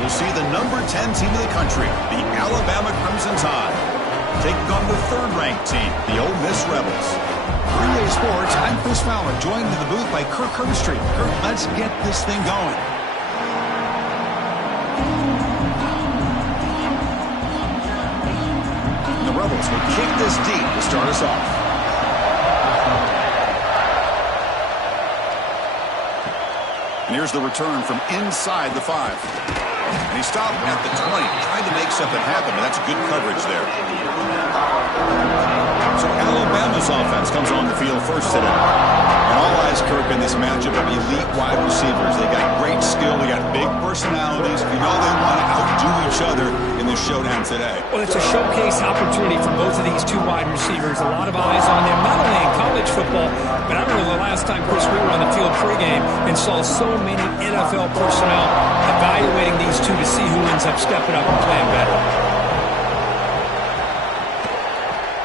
will see the number 10 team in the country, the Alabama Crimson Tide, taking on the third-ranked team, the Ole Miss Rebels. For EA Sports, I'm Chris Fowler, joined in the booth by Kirk Herbstreit. Kirk, let's get this thing going. The Rebels will kick this deep to start us off. And here's the return from inside the 5. And he stopped at the 20, trying to make something happen, but that's good coverage there. So Alabama's offense comes on the field first today. And all eyes, Kirk, in this matchup of elite wide receivers. They got great skill, they got big personalities. You know they want to outdo each other in this showdown today. Well, it's a showcase opportunity for both of these two wide receivers. A lot of eyes on them, not only in college football, but I remember the last time, Chris, we were on the field pregame and saw so many NFL personnel evaluating these two to see who ends up stepping up and playing better.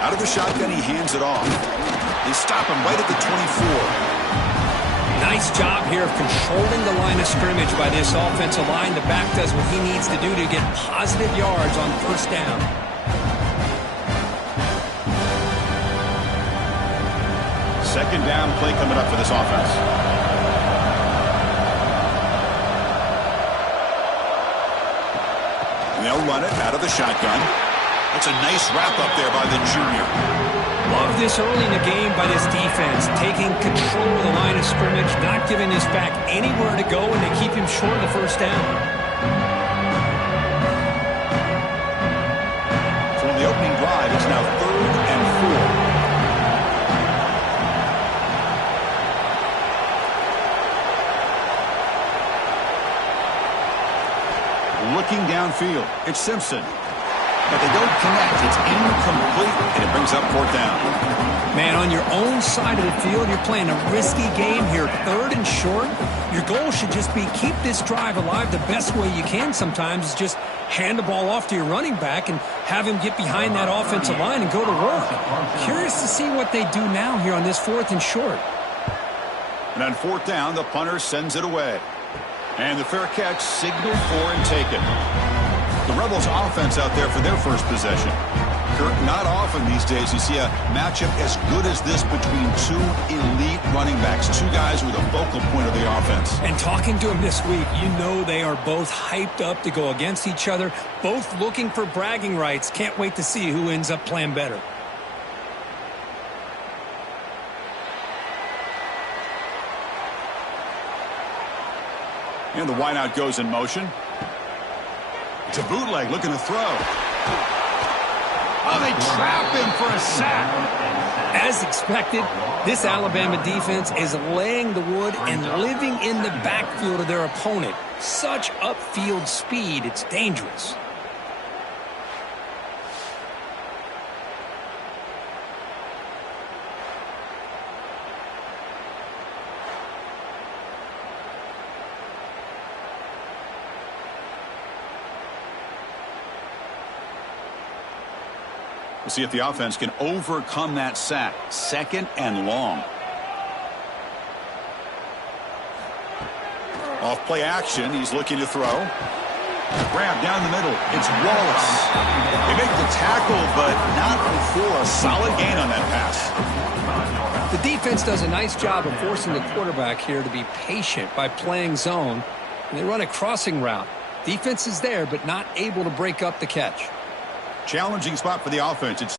Out of the shotgun, he hands it off. They stop him right at the 24. Nice job here of controlling the line of scrimmage by this offensive line. The back does what he needs to do to get positive yards on first down. Second down play coming up for this offense. And they'll run it out of the shotgun. That's a nice wrap up there by the junior. Love this early in the game by this defense, taking control of the line of scrimmage, not giving this back anywhere to go, and they keep him short of the first down. So on the opening drive, it's now 3rd and 4. Looking downfield, it's Simpson. But they don't connect. It's incomplete, and it brings up 4th down. Man, on your own side of the field, you're playing a risky game here. 3rd and short. Your goal should just be keep this drive alive the best way you can sometimes is just hand the ball off to your running back and have him get behind that offensive line and go to work. Curious to see what they do now here on this 4th and short. And on 4th down, the punter sends it away. And the fair catch signaled for and taken. The Rebels offense out there for their first possession. Kirk, not often these days you see a matchup as good as this between two elite running backs, two guys who are the focal point of the offense. And talking to them this week, you know they are both hyped up to go against each other, both looking for bragging rights. Can't wait to see who ends up playing better. And the wideout goes in motion. To bootleg, looking to throw. Oh, they trap him for a sack. As expected, this Alabama defense is laying the wood and living in the backfield of their opponent. Such upfield speed, it's dangerous. We'll see if the offense can overcome that sack. 2nd and long. Off play action. He's looking to throw. Grab down the middle. It's Wallace. They make the tackle, but not before a solid gain on that pass. The defense does a nice job of forcing the quarterback here to be patient by playing zone. And they run a crossing route. Defense is there, but not able to break up the catch. Challenging spot for the offense. It's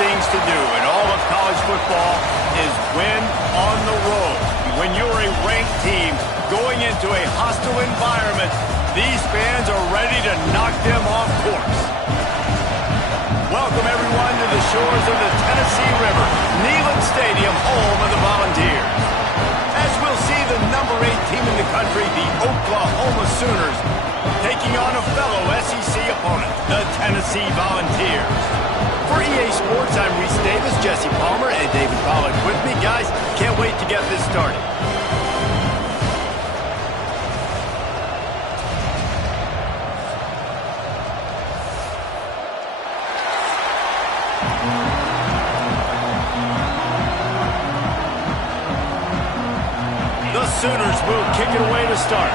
things to do in all of college football is win on the road. When you're a ranked team going into a hostile environment, these fans are ready to knock them off course. a fellow SEC opponent, the Tennessee Volunteers. For EA Sports, I'm Reese Davis, Jesse Palmer, and David Pollack with me. Guys, can't wait to get this started. The Sooners will kick it away to start.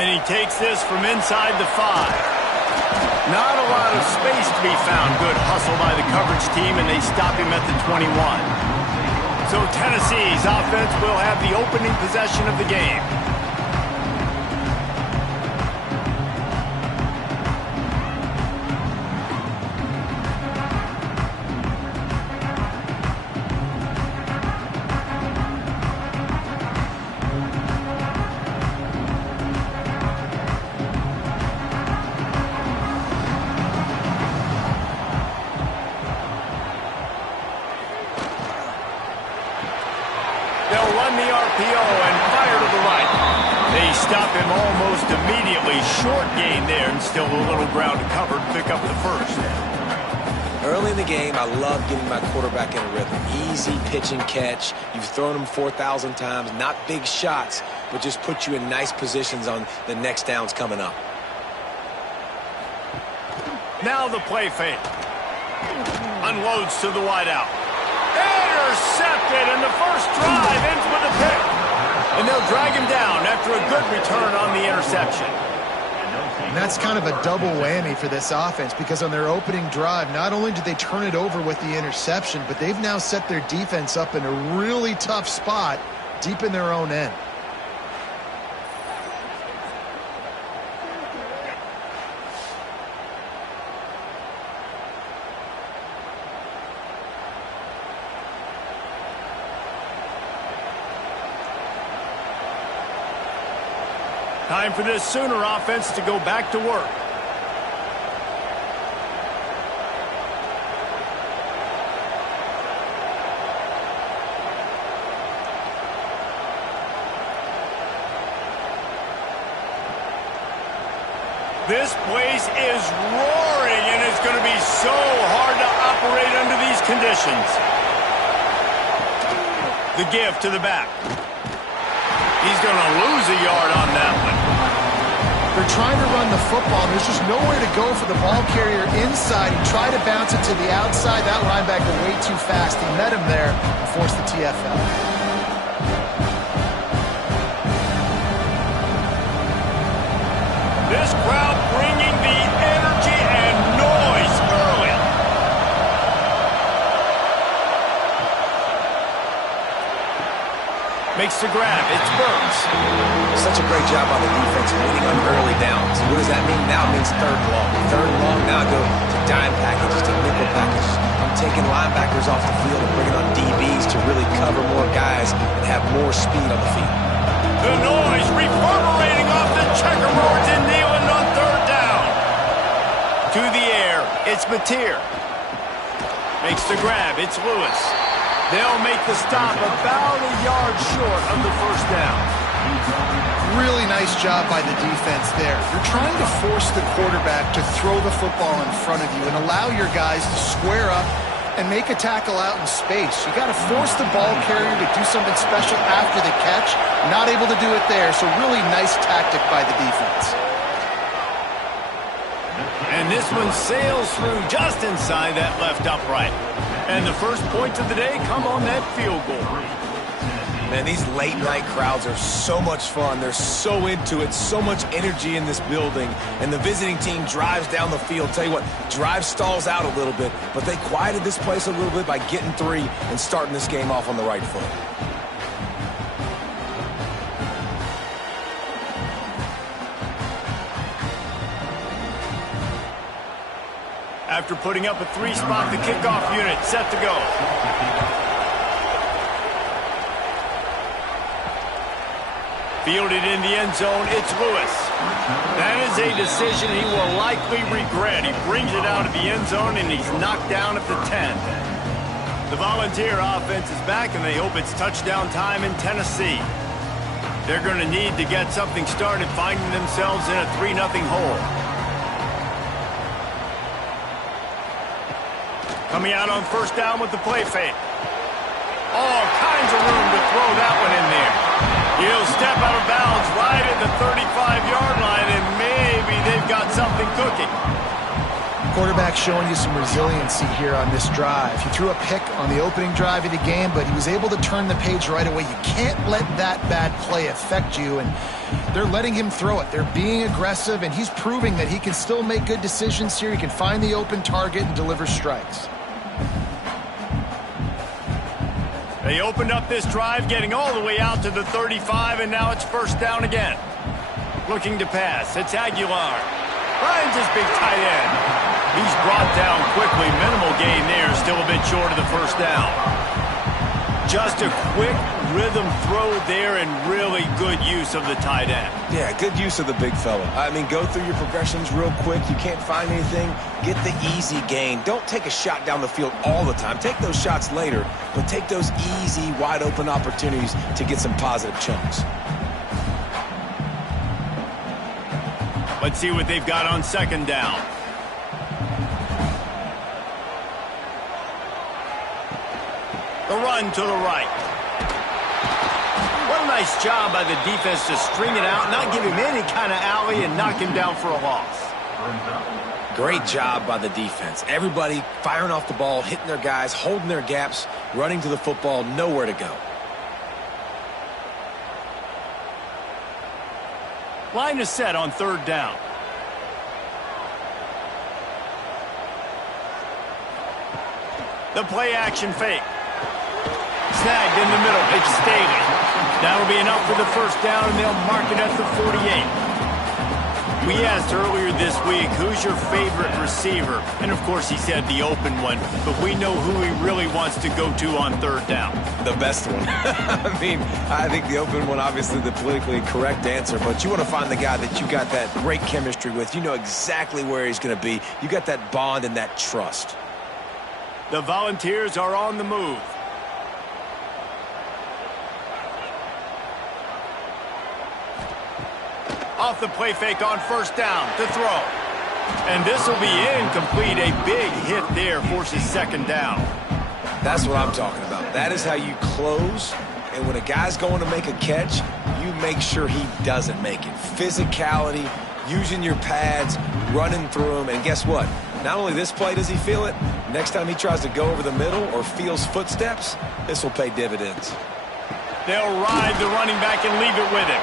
And he takes this from inside the 5. Not a lot of space to be found. Good hustle by the coverage team, and they stop him at the 21. So Tennessee's offense will have the opening possession of the game. They'll run the RPO and fire to the right. They stop him almost immediately. Short gain there, and still a little ground to cover to pick up the first. Early in the game, I love getting my quarterback in a rhythm. Easy pitch and catch. You've thrown him 4,000 times. Not big shots, but just put you in nice positions on the next downs coming up. Now the play fake. Unloads to the wideout. Intercepted, and the first drive ends with a pick. And they'll drag him down after a good return on the interception. And that's kind of a double whammy for this offense, because on their opening drive, not only did they turn it over with the interception, but they've now set their defense up in a really tough spot deep in their own end. Time for this Sooner offense to go back to work. This place is roaring, and it's going to be so hard to operate under these conditions. The give to the back. He's going to lose a yard on that one. They're trying to run the football, and there's just nowhere to go for the ball carrier inside. He tried to bounce it to the outside. That linebacker way too fast. He met him there and forced the TFL. This crowd bringing the energy and noise early. Makes the grab. It's Burns. Such a great job on the defense winning on early downs. What does that mean? Now it means third long. Third long, now go to dime packages, to nickel packages. I'm taking linebackers off the field and bringing on DBs to really cover more guys and have more speed on the field. The noise reverberating off the checkerboards in Neyland on third down. To the air, it's Mateer. Makes the grab, it's Lewis. They'll make the stop about a yard short of the first down. Really nice job by the defense there. You're trying to force the quarterback to throw the football in front of you and allow your guys to square up and make a tackle out in space. You got to force the ball carrier to do something special after the catch. Not able to do it there, so really nice tactic by the defense. And this one sails through just inside that left upright. And the first points of the day come on that field goal. Man, these late-night crowds are so much fun. They're so into it, so much energy in this building. And the visiting team drives down the field. Tell you what, drive stalls out a little bit, but they quieted this place a little bit by getting 3 and starting this game off on the right foot. After putting up a 3-spot, the kickoff unit set to go. Fielded in the end zone, it's Lewis. That is a decision he will likely regret. He brings it out of the end zone, and he's knocked down at the 10. The Volunteer offense is back, and they hope it's touchdown time in Tennessee. They're going to need to get something started, finding themselves in a 3-0 hole. Coming out on first down with the play fake. All kinds of room to throw that one in there. He'll step out of bounds right at the 35-yard line, and maybe they've got something cooking. Quarterback showing you some resiliency here on this drive. He threw a pick on the opening drive of the game, but he was able to turn the page right away. You can't let that bad play affect you, and they're letting him throw it. They're being aggressive, and he's proving that he can still make good decisions here. He can find the open target and deliver strikes. They opened up this drive, getting all the way out to the 35, and now it's first down again. Looking to pass. It's Aguilar. Finds his big tight end. He's brought down quickly. Minimal gain there. Still a bit short of the first down. Just a quick rhythm throw there and really good use of the tight end. Yeah, good use of the big fella. I mean, go through your progressions real quick. You can't find anything. Get the easy gain. Don't take a shot down the field all the time. Take those shots later, but take those easy, wide-open opportunities to get some positive chunks. Let's see what they've got on second down. The run to the right. What a nice job by the defense to string it out, not give him any kind of alley, and knock him down for a loss. Great job by the defense. Everybody firing off the ball, hitting their guys, holding their gaps, running to the football, nowhere to go. Line is set on third down. The play action fake. Snagged in the middle. It's Staley. That'll be enough for the first down, and they'll mark it at the 48. We asked earlier this week, who's your favorite receiver? And, of course, he said the open one, but we know who he really wants to go to on third down. The best one. I mean, I think the open one, obviously the politically correct answer, but you want to find the guy that you got that great chemistry with. You know exactly where he's going to be. You got that bond and that trust. The Volunteers are on the move. Off the play fake on first down to throw. And this will be incomplete. A big hit there forces second down. That's what I'm talking about. That is how you close. And when a guy's going to make a catch, you make sure he doesn't make it. Physicality, using your pads, running through him. And guess what? Not only this play does he feel it, next time he tries to go over the middle or feels footsteps, this will pay dividends. They'll ride the running back and leave it with him.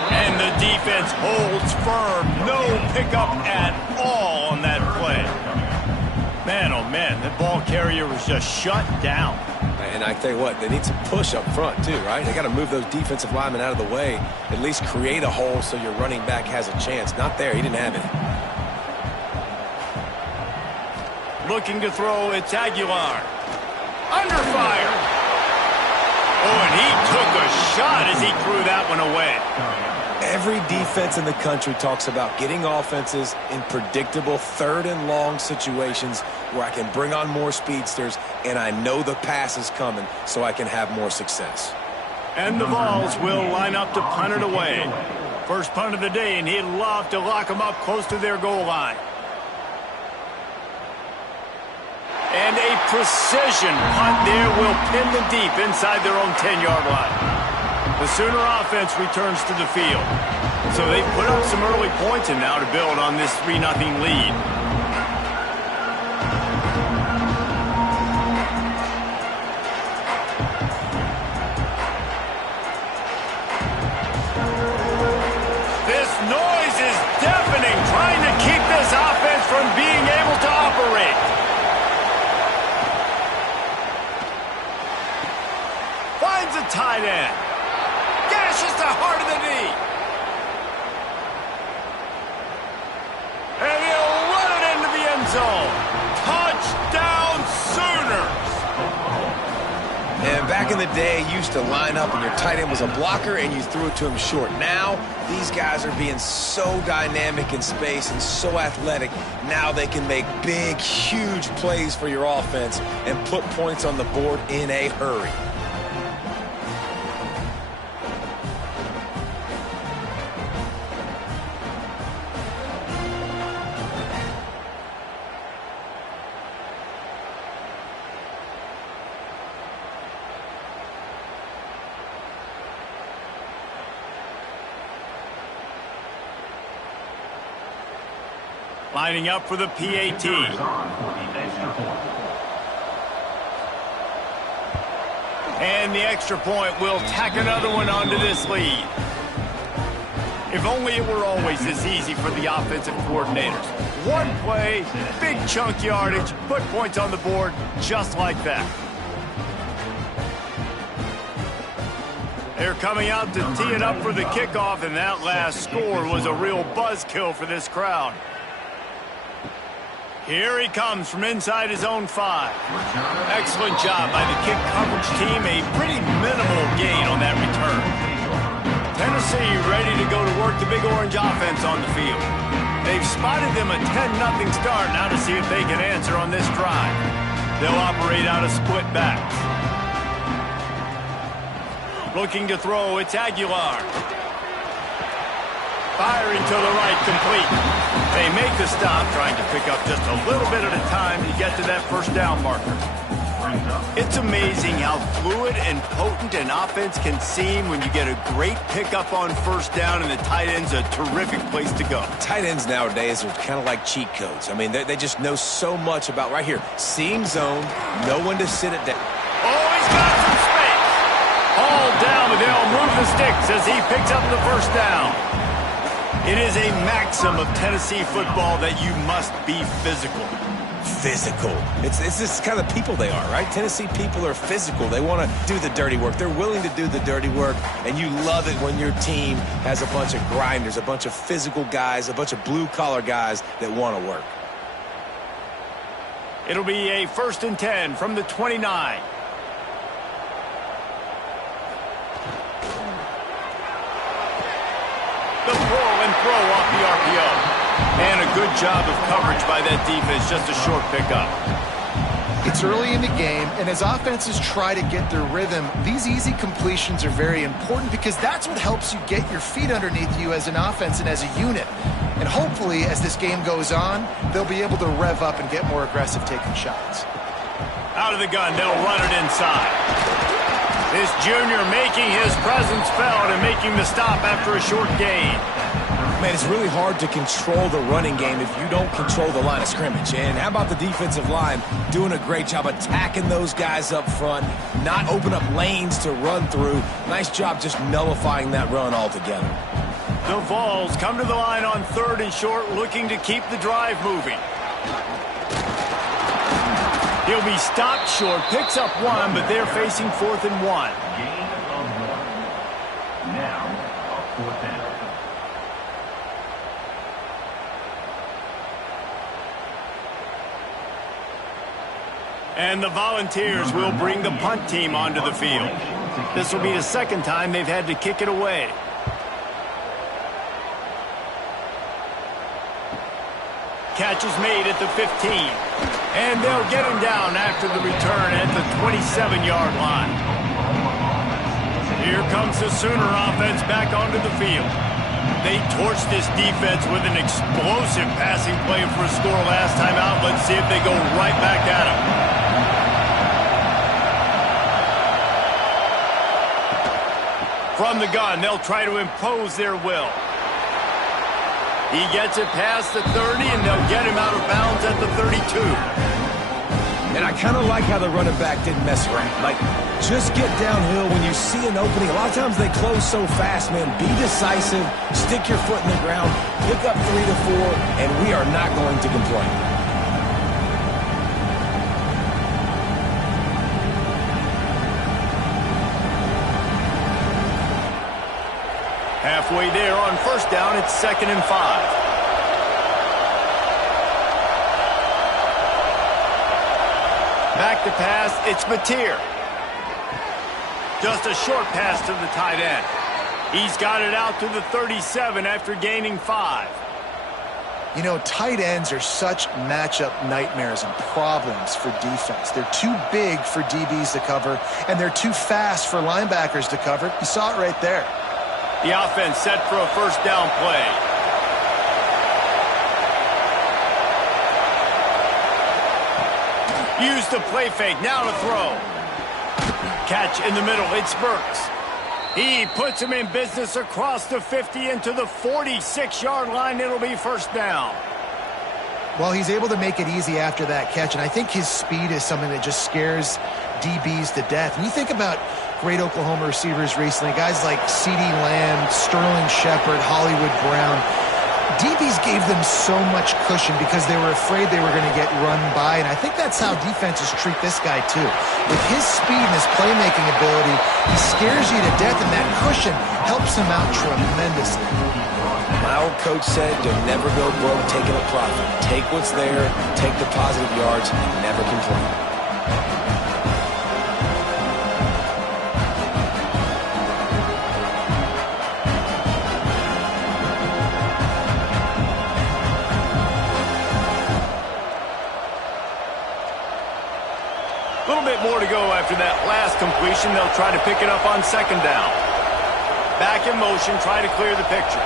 And the defense holds firm. No pickup at all on that play. Man, oh man, the ball carrier was just shut down. And I tell you what, they need some push up front too, right? They got to move those defensive linemen out of the way, at least create a hole so your running back has a chance. Not there, he didn't have it. Looking to throw, it's Aguilar. Under fire. Oh, and he took a shot as he threw that one away. Every defense in the country talks about getting offenses in predictable third and long situations where I can bring on more speedsters and I know the pass is coming so I can have more success. And the Vols will line up to punt it away. First punt of the day, and he'd love to lock them up close to their goal line. And a precision punt there will pin them deep inside their own 10-yard line. The Sooner offense returns to the field. So they put up some early points and now to build on this 3-0 lead. This noise is deafening, trying to keep this offense from being able to operate. Finds a tight end. Gashes the heart of the knee. And he'll run it into the end zone. Touchdown, Sooners. And back in the day, you used to line up and your tight end was a blocker and you threw it to him short. Now, these guys are being so dynamic in space and so athletic. Now they can make big, huge plays for your offense and put points on the board in a hurry. Lining up for the PAT. And the extra point will tack another one onto this lead. If only it were always this easy for the offensive coordinators. One play, big chunk yardage, put points on the board just like that. They're coming out to tee it up for the kickoff, and that last score was a real buzzkill for this crowd. Here he comes from inside his own 5. Excellent job by the kick coverage team. A pretty minimal gain on that return. Tennessee ready to go to work the Big Orange offense on the field. They've spotted them a 10-0 start. Now to see if they can answer on this drive. They'll operate out of split backs. Looking to throw, it's Aguilar. Firing to the right, complete. They make the stop, trying to pick up just a little bit at a time to get to that first down marker. It's amazing how fluid and potent an offense can seem when you get a great pickup on first down, and the tight end's a terrific place to go. Tight ends nowadays are kind of like cheat codes. I mean, they just know so much about right here. Seeing zone, know when to sit it down. Oh, he's got some space. Hauled down, but they'll move the sticks as he picks up the first down. It is a maxim of Tennessee football that you must be physical. Physical. It's this kind of people they are, right? Tennessee people are physical. They want to do the dirty work. They're willing to do the dirty work, and you love it when your team has a bunch of grinders, a bunch of physical guys, a bunch of blue-collar guys that want to work. It'll be a 1st and 10 from the 29. The pull and throw off the RPO. And a good job of coverage by that defense, just a short pickup. It's early in the game, and as offenses try to get their rhythm, these easy completions are very important because that's what helps you get your feet underneath you as an offense and as a unit. And hopefully, as this game goes on, they'll be able to rev up and get more aggressive taking shots. Out of the gun, they'll run it inside. This junior making his presence felt and making the stop after a short gain. Man, it's really hard to control the running game if you don't control the line of scrimmage. And how about the defensive line doing a great job attacking those guys up front, not open up lanes to run through. Nice job just nullifying that run altogether. The Vols come to the line on 3rd and short, looking to keep the drive moving. He'll be stopped short, picks up 1, but they're facing 4th and 1. Now, 4th down. And the Volunteers will bring the punt team onto the field. This will be the 2nd time they've had to kick it away. Catch is made at the 15. And they'll get him down after the return at the 27-yard line. Here comes the Sooner offense back onto the field. They torched this defense with an explosive passing play for a score last time out. Let's see if they go right back at him. From the gun, they'll try to impose their will. He gets it past the 30, and they'll get him out of bounds at the 32. And I kind of like how the running back didn't mess around. Like, just get downhill when you see an opening. A lot of times they close so fast, man. Be decisive, stick your foot in the ground, pick up 3 to 4, and we are not going to complain. Halfway there on 1st down, it's 2nd and 5. Back to pass, it's Mateer. Just a short pass to the tight end. He's got it out to the 37 after gaining 5. You know, tight ends are such matchup nightmares and problems for defense. They're too big for DBs to cover, and they're too fast for linebackers to cover. You saw it right there. The offense set for a 1st down play. Use the play fake, now to throw. Catch in the middle, it's Burks. He puts him in business across the 50 into the 46-yard line. It'll be 1st down. Well, he's able to make it easy after that catch, and I think his speed is something that just scares DBs to death. And you think about great Oklahoma receivers recently, guys like CeeDee Lamb, Sterling Shepard, Hollywood Brown. DBs gave them so much cushion because they were afraid they were going to get run by, and I think that's how defenses treat this guy too. With his speed and his playmaking ability, he scares you to death, and that cushion helps him out tremendously. My old coach said, you'll never go broke taking a profit. Take what's there, take the positive yards, and never complain. A little bit more to go after that last completion. They'll try to pick it up on second down. Back in motion, try to clear the picture.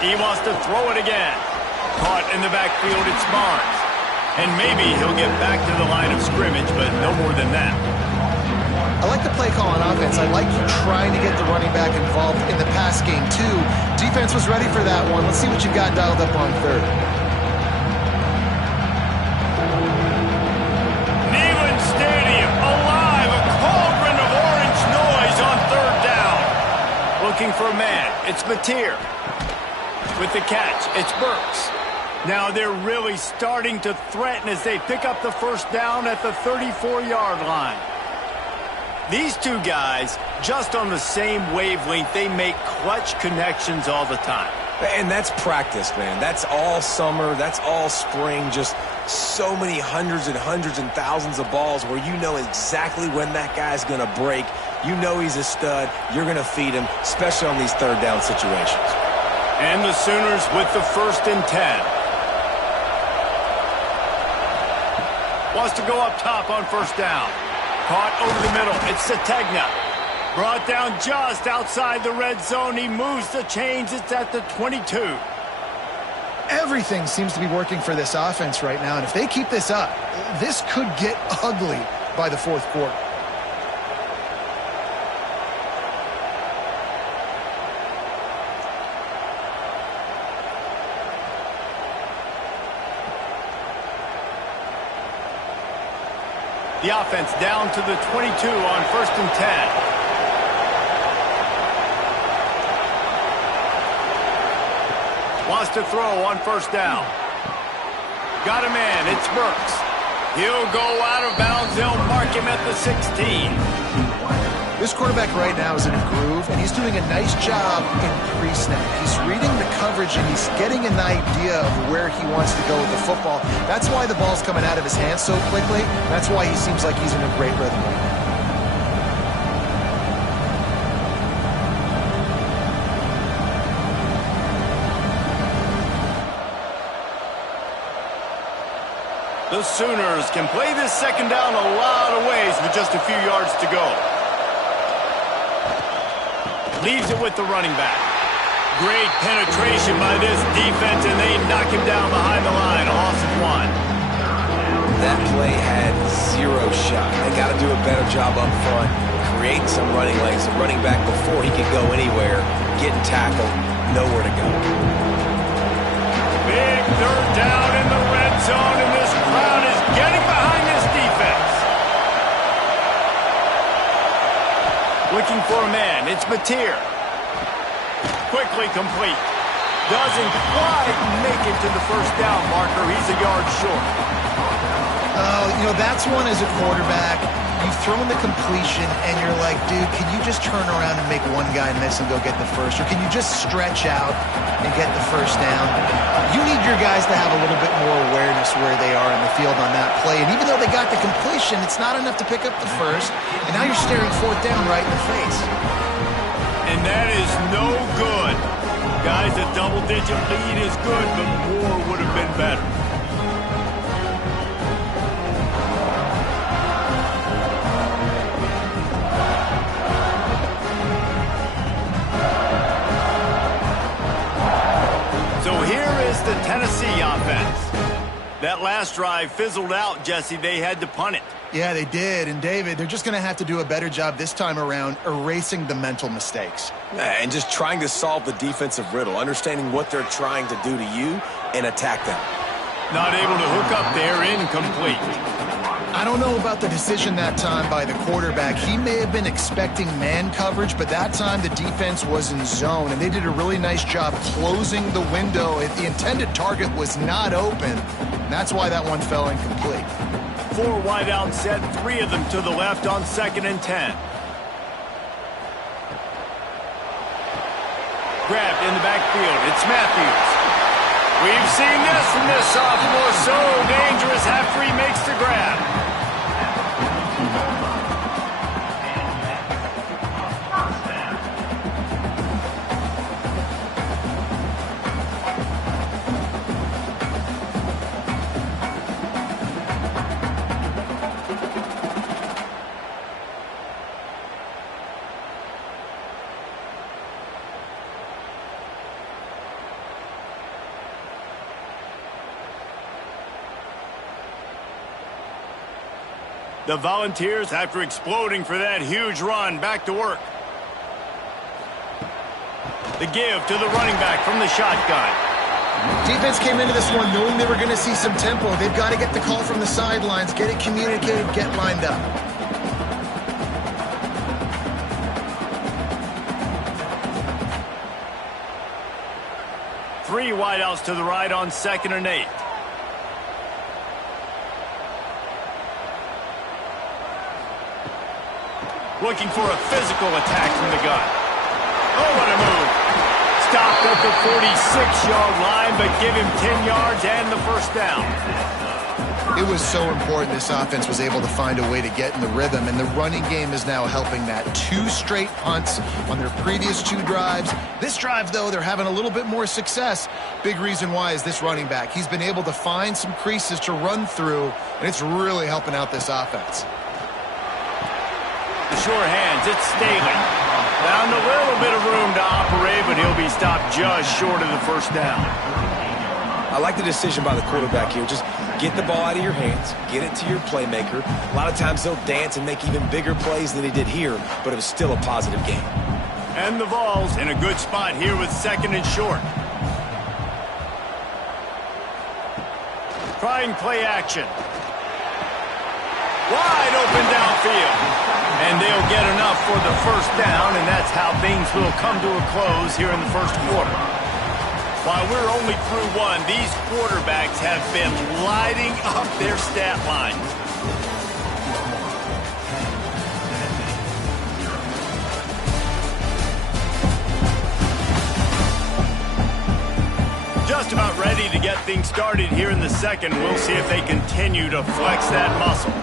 He wants to throw it again. Caught in the backfield, it's Barnes. And maybe he'll get back to the line of scrimmage, but no more than that. I like the play call on offense. I like you trying to get the running back involved in the pass game, too. Defense was ready for that one. Let's see what you've got dialed up on third. Looking for a man. It's Mateer. With the catch, it's Burks. Now they're really starting to threaten as they pick up the first down at the 34-yard line. These two guys, just on the same wavelength, they make clutch connections all the time. And that's practice, man. That's all summer. That's all spring. Just so many hundreds and thousands of balls where you know exactly when that guy's going to break. You know he's a stud. You're going to feed him, especially on these third down situations. And the Sooners with the 1st and 10. Wants to go up top on first down. Caught over the middle. It's Sategna. Brought down just outside the red zone. He moves the chains. It's at the 22. Everything seems to be working for this offense right now, and if they keep this up, this could get ugly by the fourth quarter. The offense down to the 22 on 1st and 10. Wants to throw on first down. Got a man. It's Burks. He'll go out of bounds. They'll mark him at the 16. This quarterback right now is in a groove, and he's doing a nice job in pre-snap. He's reading the coverage, and he's getting an idea of where he wants to go with the football. That's why the ball's coming out of his hands so quickly. That's why he seems like he's in a great rhythm right now. The Sooners can play this second down a lot of ways with just a few yards to go. Leaves it with the running back. Great penetration by this defense, and they knock him down behind the line. A loss of 1. That play had 0 shot. They got to do a better job up front, create some running lanes. The running back, before he could go anywhere, getting tackled, nowhere to go. Big third down in the red zone, and this crowd is getting behind this defense. Looking for a man. It's Mateer. Quickly complete. Doesn't quite make it to the first down marker. He's a yard short. Oh, you know, that's one as a quarterback. You've thrown the completion, and you're like, dude, can you just turn around and make one guy miss and go get the first? Or can you just stretch out and get the first down? You need your guys to have a little bit more awareness where they are in the field on that play. And even though they got the completion, it's not enough to pick up the first. And now you're staring fourth down right in the face. And that is no good. Guys, a double-digit lead is good, but more would have been better. So here is the Tennessee offense. That last drive fizzled out, Jesse. They had to punt it. Yeah, they did. And, David, they're just going to have to do a better job this time around erasing the mental mistakes. And just trying to solve the defensive riddle, understanding what they're trying to do to you and attack them. Not able to hook up there, incomplete. I don't know about the decision that time by the quarterback. He may have been expecting man coverage, but that time the defense was in zone, and they did a really nice job closing the window. If the intended target was not open, that's why that one fell incomplete. 4 wide out set, 3 of them to the left on 2nd and 10. Grabbed in the backfield. It's Matthews. We've seen this from this sophomore. So dangerous after he makes the grab. The Volunteers, after exploding for that huge run, back to work. The give to the running back from the shotgun. Defense came into this one knowing they were going to see some tempo. They've got to get the call from the sidelines, get it communicated, get lined up. Three wideouts to the right on 2nd and 8. Looking for a physical attack from the gun. Oh, what a move. Stopped at the 46-yard line, but give him 10 yards and the first down. It was so important this offense was able to find a way to get in the rhythm, and the running game is now helping that. 2 straight punts on their previous 2 drives. This drive, though, they're having a little bit more success. Big reason why is this running back. He's been able to find some creases to run through, and it's really helping out this offense. The sure hands, it's Staley. Found a little bit of room to operate, but he'll be stopped just short of the first down. I like the decision by the quarterback here. Just get the ball out of your hands, get it to your playmaker. A lot of times he'll dance and make even bigger plays than he did here, but it was still a positive game. And the Vols in a good spot here with 2nd and short. Trying play action. Wide open downfield. And they'll get enough for the first down, and that's how things will come to a close here in the first quarter. While we're only through 1, these quarterbacks have been lighting up their stat line. Just about ready to get things started here in the second. We'll see if they continue to flex that muscle.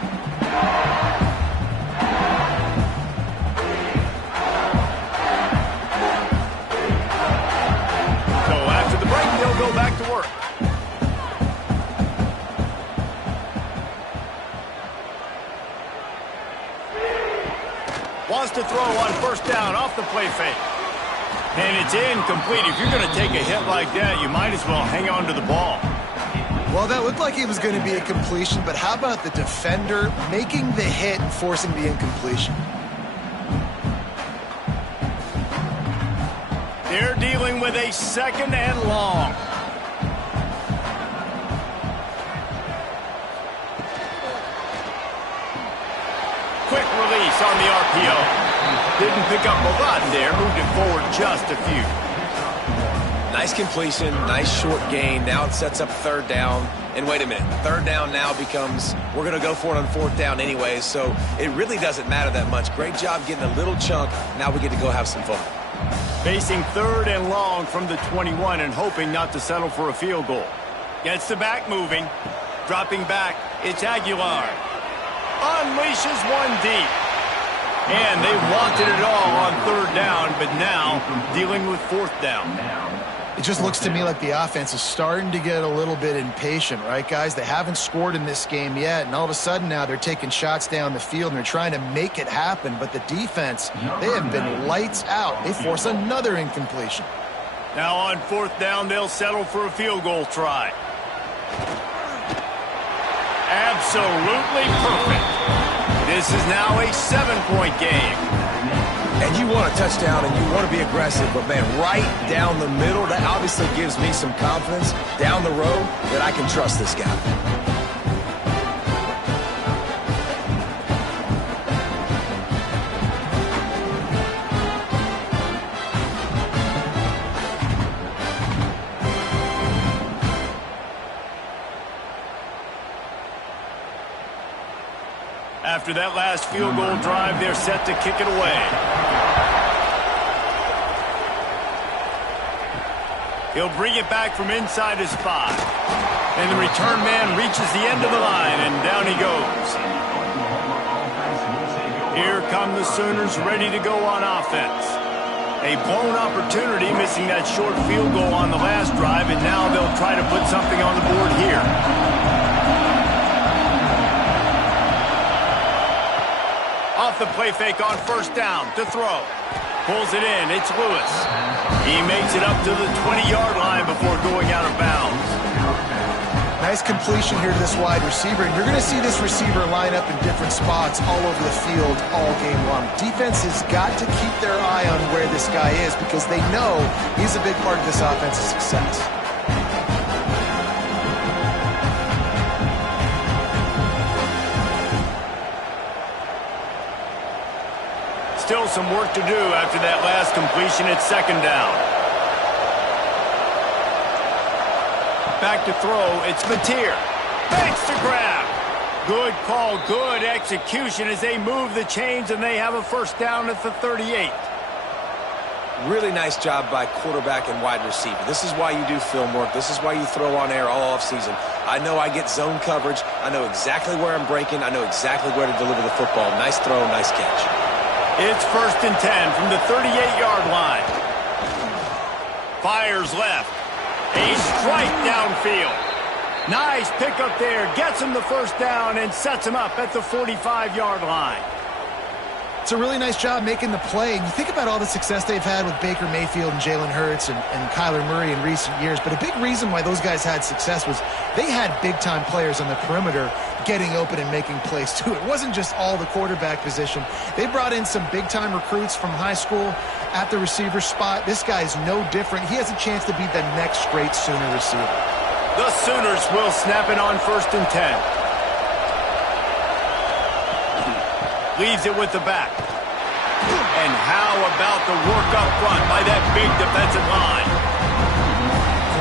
Go back to work. Wants to throw on first down off the play fake. And it's incomplete. If you're going to take a hit like that, you might as well hang on to the ball. Well, that looked like it was going to be a completion, but how about the defender making the hit and forcing the incompletion? They're dealing with a 2nd and long. Quick release on the RPO. Didn't pick up a lot there, moved it forward just a few. Nice completion, nice short gain. Now it sets up 3rd down. And wait a minute, 3rd down now becomes, we're going to go for it on 4th down anyways, so it really doesn't matter that much. Great job getting a little chunk. Now we get to go have some fun. Facing 3rd and long from the 21 and hoping not to settle for a field goal. Gets the back moving. Dropping back, it's Aguilar. Unleashes one deep. And they wanted it all on 3rd down, but now dealing with 4th down. It just looks to me like the offense is starting to get a little bit impatient, right, guys? They haven't scored in this game yet, and all of a sudden now they're taking shots down the field and they're trying to make it happen. But the defense, they have been lights out. They force another incompletion. Now on 4th down, they'll settle for a field goal try. Absolutely perfect. This is now a 7-point game. And you want a touchdown and you want to be aggressive, but man, right down the middle, that obviously gives me some confidence down the road that I can trust this guy. After that last field goal drive, they're set to kick it away. He'll bring it back from inside his 5. And the return man reaches the end of the line, and down he goes. Here come the Sooners ready to go on offense. A blown opportunity, missing that short field goal on the last drive, and now they'll try to put something on the board here. Off the play fake on first down to throw. Pulls it in. It's Lewis. He makes it up to the 20-yard line before going out of bounds. Nice completion here to this wide receiver, and you're going to see this receiver line up in different spots all over the field all game long. Defense has got to keep their eye on where this guy is because they know he's a big part of this offense's success. Still some work to do after that last completion at second down. Back to throw, it's Mateer. Thanks to grab. Good call, good execution as they move the chains and they have a first down at the 38. Really nice job by quarterback and wide receiver. This is why you do film work. This is why you throw on air all offseason. I know I get zone coverage. I know exactly where I'm breaking. I know exactly where to deliver the football. Nice throw, nice catch. It's 1st and 10 from the 38-yard line. Fires left. A strike downfield. Nice pickup there. Gets him the first down and sets him up at the 45-yard line. It's a really nice job making the play. And you think about all the success they've had with Baker Mayfield and Jalen Hurts and Kyler Murray in recent years. But a big reason why those guys had success was they had big-time players on the perimeter getting open and making plays, too. It wasn't just all the quarterback position. They brought in some big-time recruits from high school at the receiver spot. This guy's no different. He has a chance to be the next great Sooner receiver. The Sooners will snap it on 1st and 10. Leaves it with the back. And how about the work up front by that big defensive line?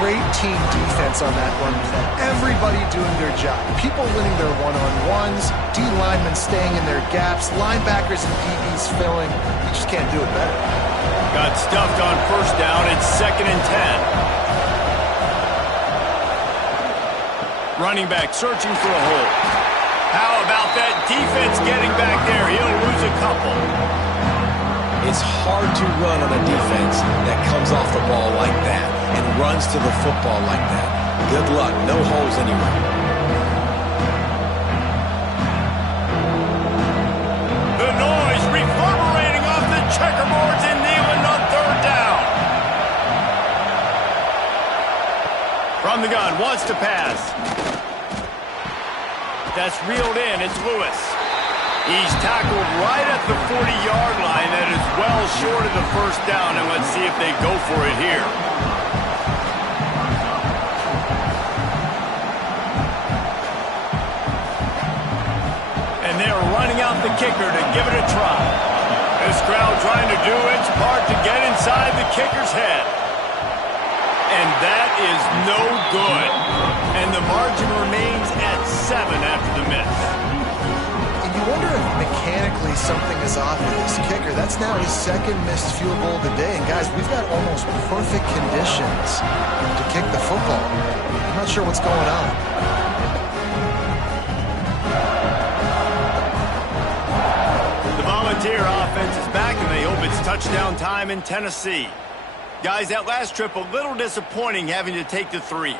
Great team defense on that run play. Everybody doing their job. People winning their one-on-ones, D linemen staying in their gaps, linebackers and DBs filling. You just can't do it better. Got stuffed on first down. It's 2nd and 10. Running back searching for a hole. How about that defense getting back there? He'll lose a couple. It's hard to run on a defense that comes off the ball like that and runs to the football like that. Good luck. No holes anywhere. The noise reverberating off the checkerboards in Neyland on 3rd down. From the gun, wants to pass. That's reeled in. It's Lewis. He's tackled right at the 40-yard line. That is well short of the first down, and let's see if they go for it here. And they're running out the kicker to give it a try. This crowd trying to do its part to get inside the kicker's head. And that is no good. And the margin remains at 7 after the miss. And you wonder if mechanically something is off with this kicker. That's now his 2nd missed field goal today. And guys, we've got almost perfect conditions to kick the football. I'm not sure what's going on. The Volunteer offense is back, and they hope it's touchdown time in Tennessee. Guys, that last trip, a little disappointing having to take the 3.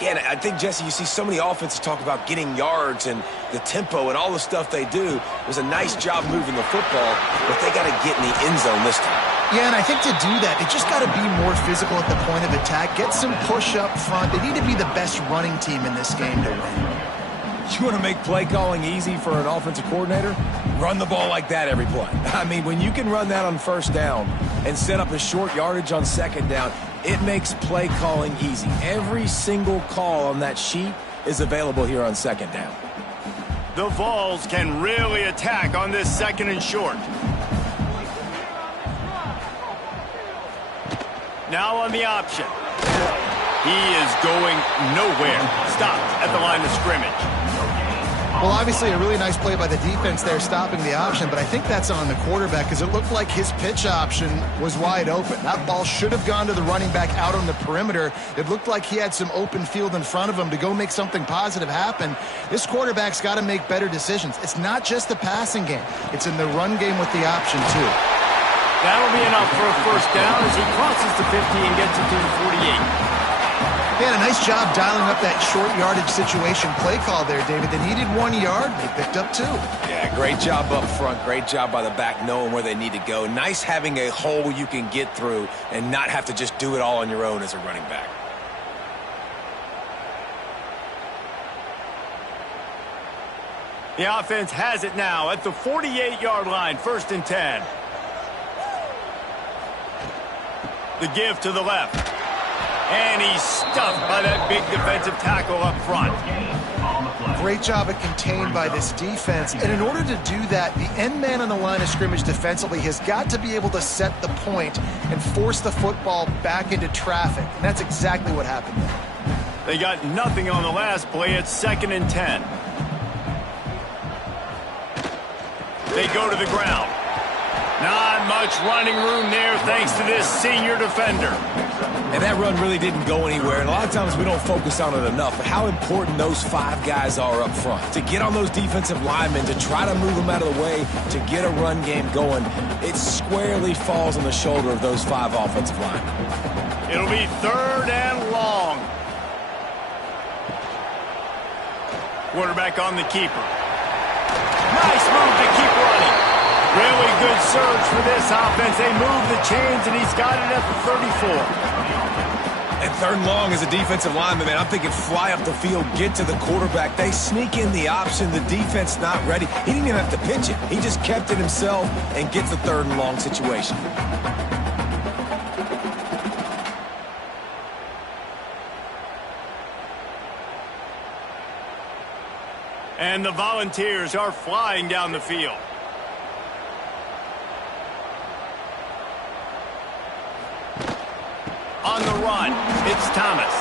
Yeah, I think, Jesse, you see so many offenses talk about getting yards and the tempo and all the stuff they do. It was a nice job moving the football, but they got to get in the end zone this time. Yeah, and I think to do that, they just got to be more physical at the point of attack. Get some push up front. They need to be the best running team in this game to win. You want to make play calling easy for an offensive coordinator? Run the ball like that every play. I mean, when you can run that on first down and set up a short yardage on second down, it makes play calling easy. Every single call on that sheet is available here on second down. The Vols can really attack on this second and short. Now on the option. He is going nowhere. Stopped at the line of scrimmage. Well, obviously a really nice play by the defense there stopping the option, but I think that's on the quarterback because it looked like his pitch option was wide open. That ball should have gone to the running back out on the perimeter. It looked like he had some open field in front of him to go make something positive happen. This quarterback's got to make better decisions. It's not just the passing game. It's in the run game with the option, too. That'll be enough for a first down as he crosses the 50 and gets it to the 48. They had a nice job dialing up that short yardage situation play call there, David. They needed 1 yard. They picked up 2. Yeah, great job up front. Great job by the back knowing where they need to go. Nice having a hole you can get through and not have to just do it all on your own as a running back. The offense has it now at the 48-yard line, 1st and 10. The give to the left. And he's stuffed by that big defensive tackle up front. Great job at contained by this defense. And in order to do that, the end man on the line of scrimmage defensively has got to be able to set the point and force the football back into traffic. And that's exactly what happened there. They got nothing on the last play. It's 2nd and 10. They go to the ground. Not much running room there thanks to this senior defender. And that run really didn't go anywhere, and a lot of times we don't focus on it enough, but how important those 5 guys are up front. To get on those defensive linemen, to try to move them out of the way, to get a run game going, it squarely falls on the shoulder of those 5 offensive linemen. It'll be 3rd and long. Quarterback on the keeper. Nice move to keep running. Really good surge for this offense. They move the chains, and he's got it at the 34. And 3rd and long as a defensive lineman, man, I'm thinking fly up the field, get to the quarterback. They sneak in the option. The defense not ready. He didn't even have to pitch it. He just kept it himself and gets the 3rd and long situation. And the Volunteers are flying down the field. On the run, it's Thomas.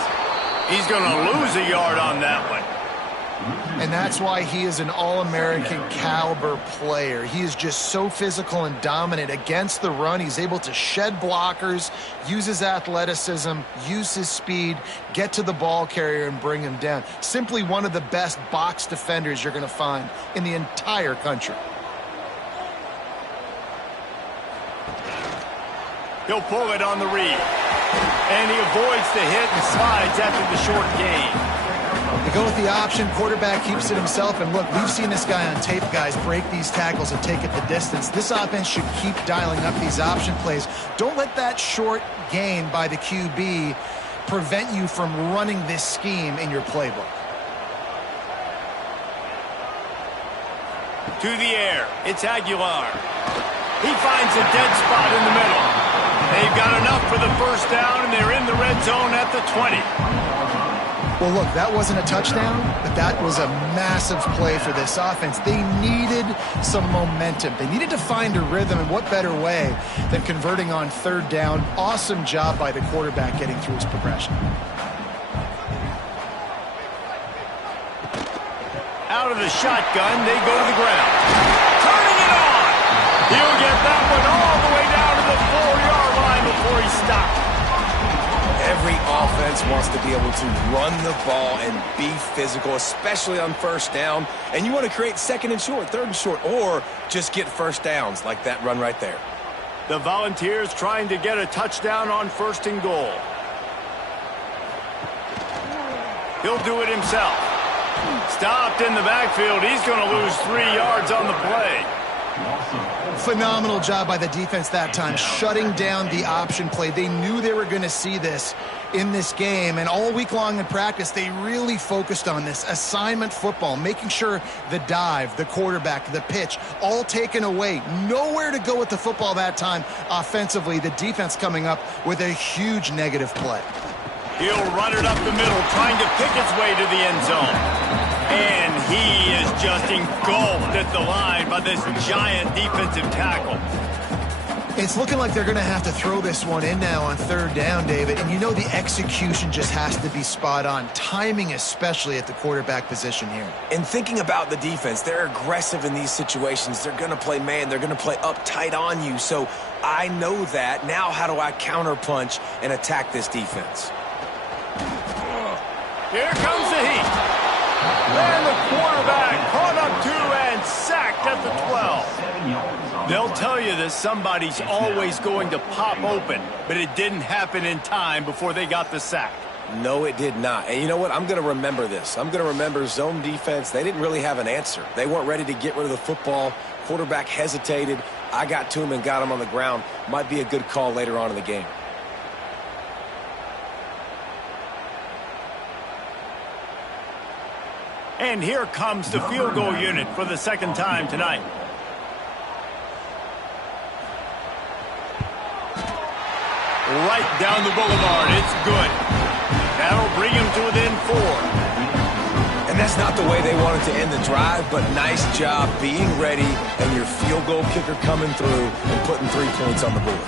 He's going to lose a yard on that one. And that's why he is an All-American caliber player. He is just so physical and dominant against the run. He's able to shed blockers, use his athleticism, use his speed, get to the ball carrier and bring him down. Simply one of the best box defenders you're going to find in the entire country. He'll pull it on the read. And he avoids the hit and slides after the short gain. They go with the option. Quarterback keeps it himself. And look, we've seen this guy on tape, guys, break these tackles and take it the distance. This offense should keep dialing up these option plays. Don't let that short gain by the QB prevent you from running this scheme in your playbook. To the air. It's Aguilar. He finds a dead spot in the middle. They've got enough for the first down, and they're in the red zone at the 20. Well, look, that wasn't a touchdown, but that was a massive play for this offense. They needed some momentum. They needed to find a rhythm, and what better way than converting on 3rd down. Awesome job by the quarterback getting through his progression. Out of the shotgun, they go to the ground. Turning it on! He'll get that one all the way down to the 4-yard line before he stopped. Every offense wants to be able to run the ball and be physical, especially on first down. And you want to create 2nd and short, 3rd and short, or just get first downs like that run right there. The Volunteers trying to get a touchdown on 1st and goal. He'll do it himself. Stopped in the backfield. He's going to lose 3 yards on the play. Phenomenal job by the defense that time, shutting down the option play. They knew they were going to see this in this game, and all week long in practice, they really focused on this assignment football, making sure the dive, the quarterback, the pitch, all taken away. Nowhere to go with the football that time offensively. The defense coming up with a huge negative play. He'll run it up the middle, trying to pick its way to the end zone. And he is just engulfed at the line by this giant defensive tackle. It's looking like they're going to have to throw this one in now on third down, David. And you know the execution just has to be spot on. Timing especially at the quarterback position here. And thinking about the defense, they're aggressive in these situations. They're going to play man. They're going to play up tight on you. So I know that. Now how do I counterpunch and attack this defense? Here comes the heat. And the quarterback caught up to and sacked at the 12. They'll tell you that somebody's always going to pop open, but it didn't happen in time before they got the sack. No, it did not. And you know what? I'm going to remember this. I'm going to remember zone defense. They didn't really have an answer. They weren't ready to get rid of the football. Quarterback hesitated. I got to him and got him on the ground. Might be a good call later on in the game. And here comes the field goal unit for the second time tonight. Right down the boulevard. It's good. That'll bring him to within 4. And that's not the way they wanted to end the drive, but nice job being ready and your field goal kicker coming through and putting 3 points on the board.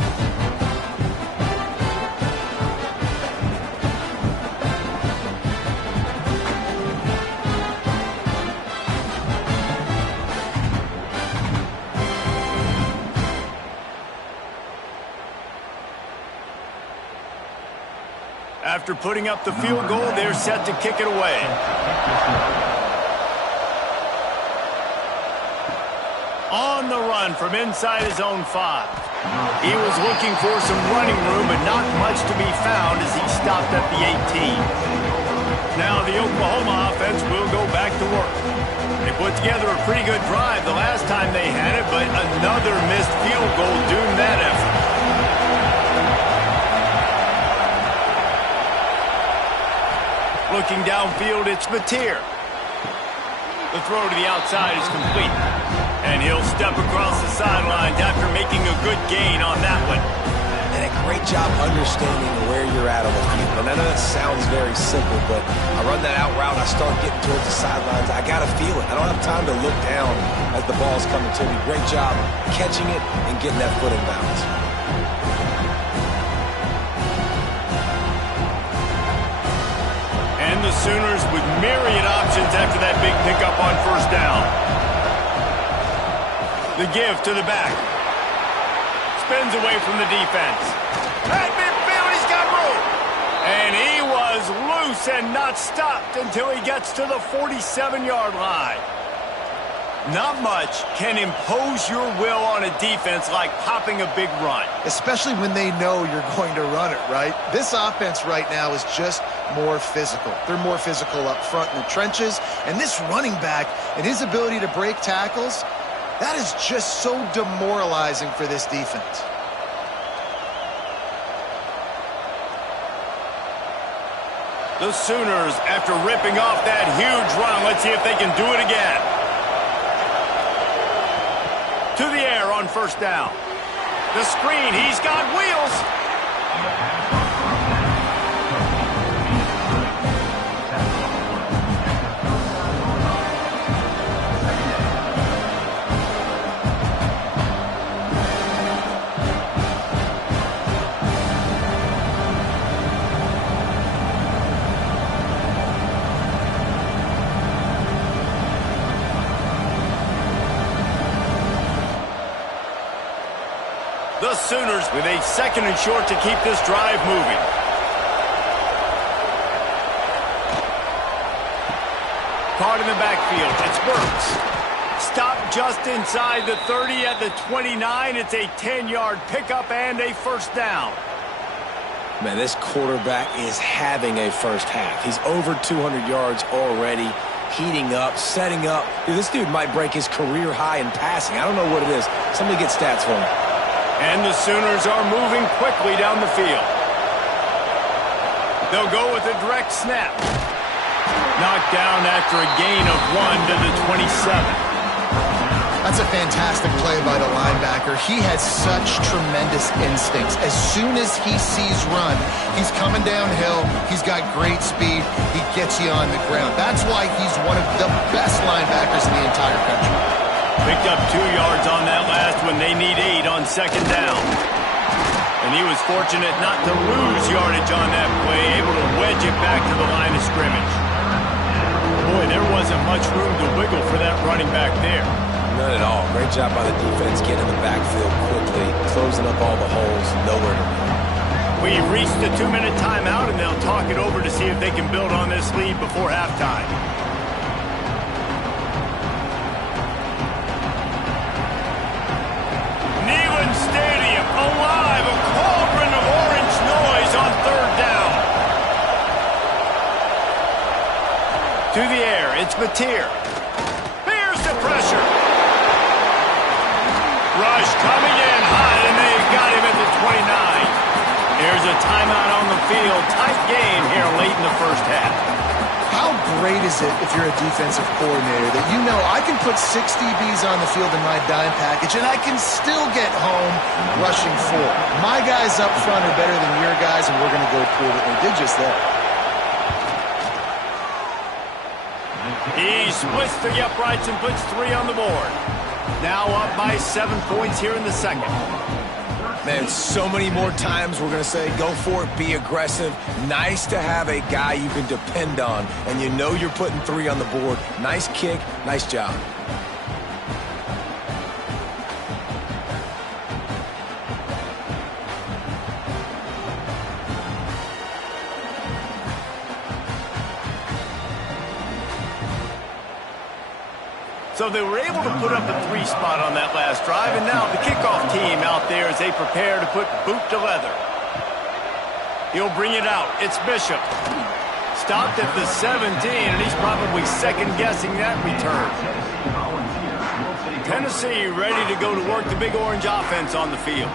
After putting up the field goal, they're set to kick it away. On the run from inside his own 5. He was looking for some running room, but not much to be found as he stopped at the 18. Now the Oklahoma offense will go back to work. They put together a pretty good drive the last time they had it, but another missed field goal doomed that effort. Looking downfield, it's Mateer. The throw to the outside is complete. And he'll step across the sidelines after making a good gain on that one. And a great job understanding where you're at on the field. And I know that sounds very simple, but I run that out route, I start getting towards the sidelines. I got to feel it. I don't have time to look down as the ball's coming to me. Great job catching it and getting that foot in bounds. And the Sooners with myriad options after that big pickup on first down. The give to the back. Spins away from the defense. At midfield, he's got room. And he was loose and not stopped until he gets to the 47-yard line. Not much can impose your will on a defense like popping a big run. Especially when they know you're going to run it, right? This offense right now is just more physical. They're more physical up front in the trenches. And this running back and his ability to break tackles, that is just so demoralizing for this defense. The Sooners, after ripping off that huge run, let's see if they can do it again. To the air on first down. The screen, he's got wheels. The Sooners with a 2nd and short to keep this drive moving. Caught in the backfield. It's Burks. Stopped just inside the 30 at the 29. It's a 10-yard pickup and a first down. Man, this quarterback is having a first half. He's over 200 yards already. heating up, setting up. Dude, this dude might break his career high in passing. I don't know what it is. Somebody get stats for him. And the Sooners are moving quickly down the field. They'll go with a direct snap. Knocked down after a gain of 1 to the 27. That's a fantastic play by the linebacker. He has such tremendous instincts. As soon as he sees run, he's coming downhill. He's got great speed. He gets you on the ground. That's why he's one of the best linebackers in the entire country. Picked up 2 yards on that last one. They need 8 on second down. And he was fortunate not to lose yardage on that play, able to wedge it back to the line of scrimmage. Boy, there wasn't much room to wiggle for that running back there. None at all. Great job by the defense getting in the backfield quickly, closing up all the holes, nowhere to run. We've reached the 2-minute timeout, and they'll talk it over to see if they can build on this lead before halftime. Neyland Stadium, alive, a cauldron of orange noise on third down. To the air, it's Mateer. Here's the pressure. Rush coming in hot, and they've got him at the 29. There's a timeout on the field. Tight game here late in the first half. How great is it if you're a defensive coordinator that you know I can put 6 DBs on the field in my dime package and I can still get home rushing 4. My guys up front are better than your guys, and we're going to go prove it. And they did just that. He splits the uprights and puts 3 on the board. Now up by 7 points here in the second. Man, so many more times we're going to say, go for it, be aggressive. Nice to have a guy you can depend on, and you know you're putting 3 on the board. Nice kick, nice job. So they were able to put up a 3 spot on that last drive, and now the kickoff team out there as they prepare to put boot to leather. He'll bring it out. It's Bishop. Stopped at the 17, and he's probably second-guessing that return. Tennessee ready to go to work the Big Orange offense on the field.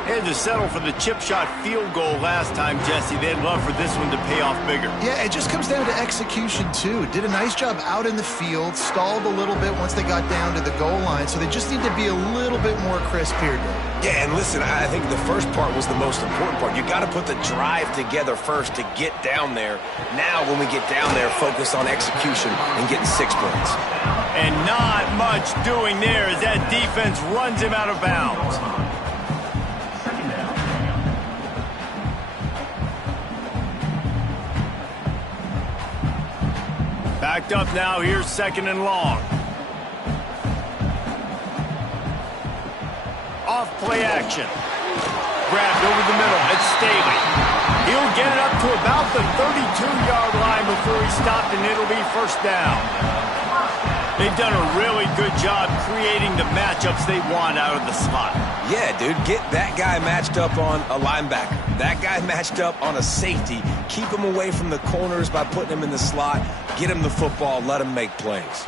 Had to settle for the chip shot field goal last time, Jesse. They'd love for this one to pay off bigger. Yeah, it just comes down to execution, too. Did a nice job out in the field, stalled a little bit once they got down to the goal line, so they just need to be a little bit more crisp here, Dave. Yeah, and listen, I think the first part was the most important part. You got to put the drive together first to get down there. Now, when we get down there, focus on execution and getting 6 points. And not much doing there as that defense runs him out of bounds. Backed up now, here's second and long. Off play action. Grabbed over the middle, it's Staley. He'll get it up to about the 32-yard line before he stopped, and it'll be first down. They've done a really good job creating the matchups they want out of the slot. Yeah, dude, get that guy matched up on a linebacker. That guy matched up on a safety. Keep him away from the corners by putting him in the slot. Get him the football, let him make plays.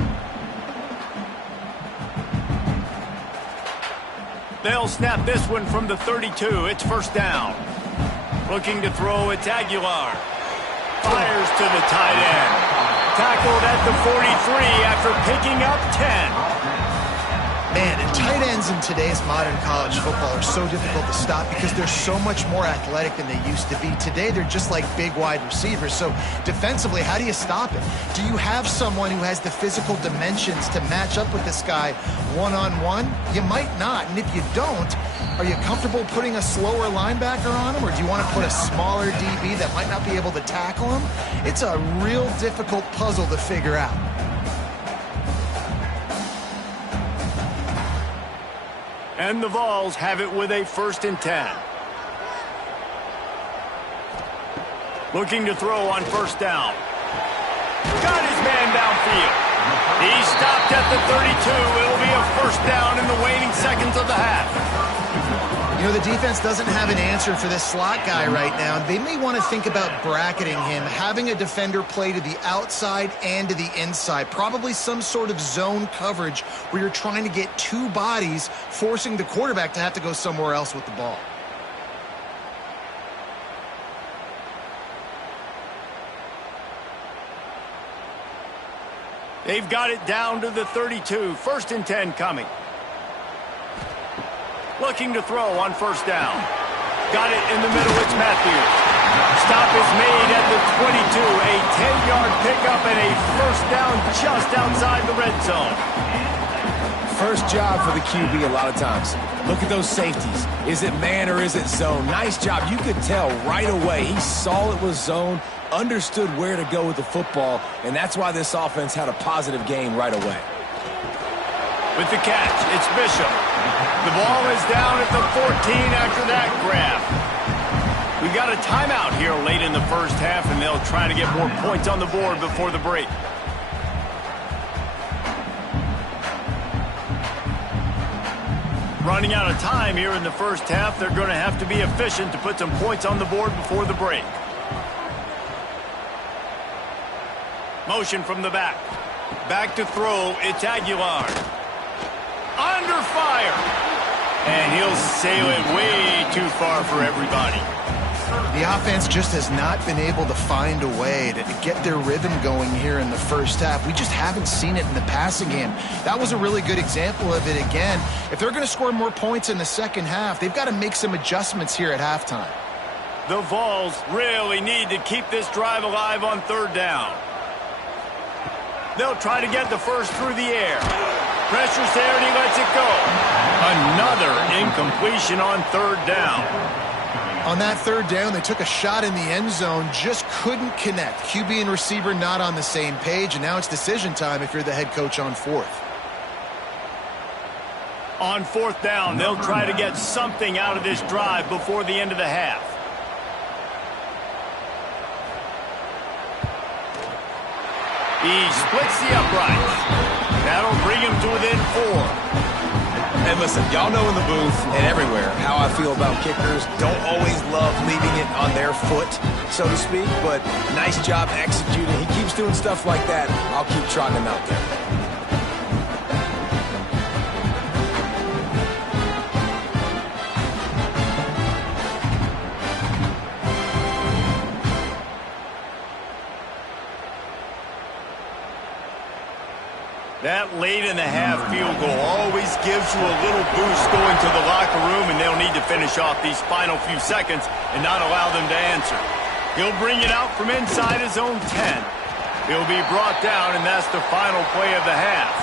They'll snap this one from the 32. It's first down. Looking to throw, it's Aguilar. Fires to the tight end. Tackled at the 43 after picking up 10. Man, and tight ends in today's modern college football are so difficult to stop because they're so much more athletic than they used to be. Today, they're just like big wide receivers. So defensively, how do you stop it? Do you have someone who has the physical dimensions to match up with this guy one-on-one? You might not. And if you don't, are you comfortable putting a slower linebacker on him, or do you want to put a smaller DB that might not be able to tackle him? It's a real difficult puzzle to figure out. And the Vols have it with a 1st and 10. Looking to throw on first down. Got his man downfield. He stopped at the 32. It'll be a first down in the waning seconds of the half. You know, the defense doesn't have an answer for this slot guy right now. They may want to think about bracketing him, having a defender play to the outside and to the inside. Probably some sort of zone coverage where you're trying to get two bodies, forcing the quarterback to have to go somewhere else with the ball. They've got it down to the 32. 1st and 10 coming. Looking to throw on 1st down. Got it in the middle. It's Matthews. Stop is made at the 22. A 10-yard pickup and a 1st down just outside the red zone. First job for the QB a lot of times. Look at those safeties. Is it man or is it zone? Nice job. You could tell right away. He saw it was zone, understood where to go with the football, and that's why this offense had a positive game right away. With the catch, it's Bishop. The ball is down at the 14 after that grab. We've got a timeout here late in the 1st half, and they'll try to get more points on the board before the break. Running out of time here in the 1st half. They're going to have to be efficient to put some points on the board before the break. Motion from the back. Back to throw. It's Aguilar. Under fire. And he'll sail it way too far for everybody. The offense just has not been able to find a way to get their rhythm going here in the 1st half. We just haven't seen it in the passing game. That was a really good example of it again. If they're going to score more points in the 2nd half, they've got to make some adjustments here at halftime. The Vols really need to keep this drive alive on 3rd down. They'll try to get the 1st through the air. Pressure's there and he lets it go. Another incompletion on 3rd down. On that 3rd down, they took a shot in the end zone, just couldn't connect. QB and receiver not on the same page, and now it's decision time if you're the head coach on 4th. On 4th down, they'll try to get something out of this drive before the end of the half. He splits the uprights. That'll bring him to within 4. And listen, y'all know in the booth and everywhere how I feel about kickers. Don't always love leaving it on their foot, so to speak, but nice job executing. He keeps doing stuff like that. I'll keep trotting him out there. That late in the half field goal always gives you a little boost going to the locker room, and they'll need to finish off these final few seconds and not allow them to answer. He'll bring it out from inside his own 10. He'll be brought down, and that's the final play of the half.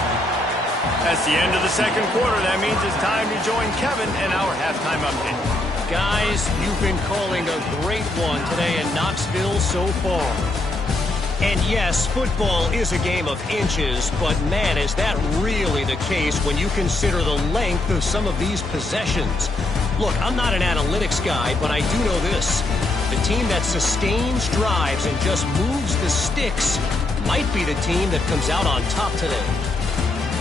That's the end of the 2nd quarter. That means it's time to join Kevin and our halftime update. Guys, you've been calling a great one today in Knoxville so far. And yes, football is a game of inches, but man, is that really the case when you consider the length of some of these possessions. Look, I'm not an analytics guy, but I do know this. The team that sustains drives and just moves the sticks might be the team that comes out on top today.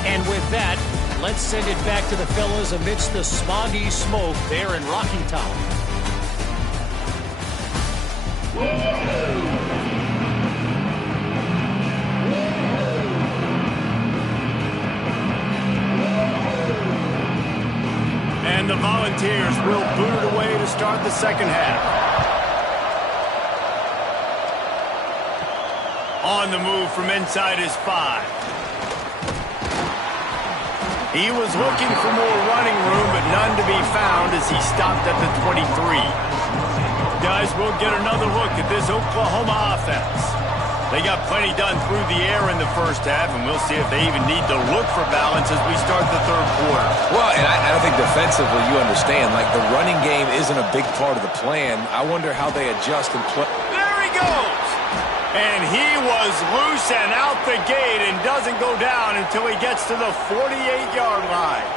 And with that, let's send it back to the fellas amidst the smoggy smoke there in Rocky Top. And the Volunteers will boot it away to start the 2nd half. On the move from inside his 5. He was looking for more running room, but none to be found as he stopped at the 23. Guys, we'll get another look at this Oklahoma offense. They got plenty done through the air in the 1st half, and we'll see if they even need to look for balance as we start the 3rd quarter. Well, and I think defensively, you understand, like the running game isn't a big part of the plan. I wonder how they adjust and play. There he goes! And he was loose and out the gate and doesn't go down until he gets to the 48-yard line.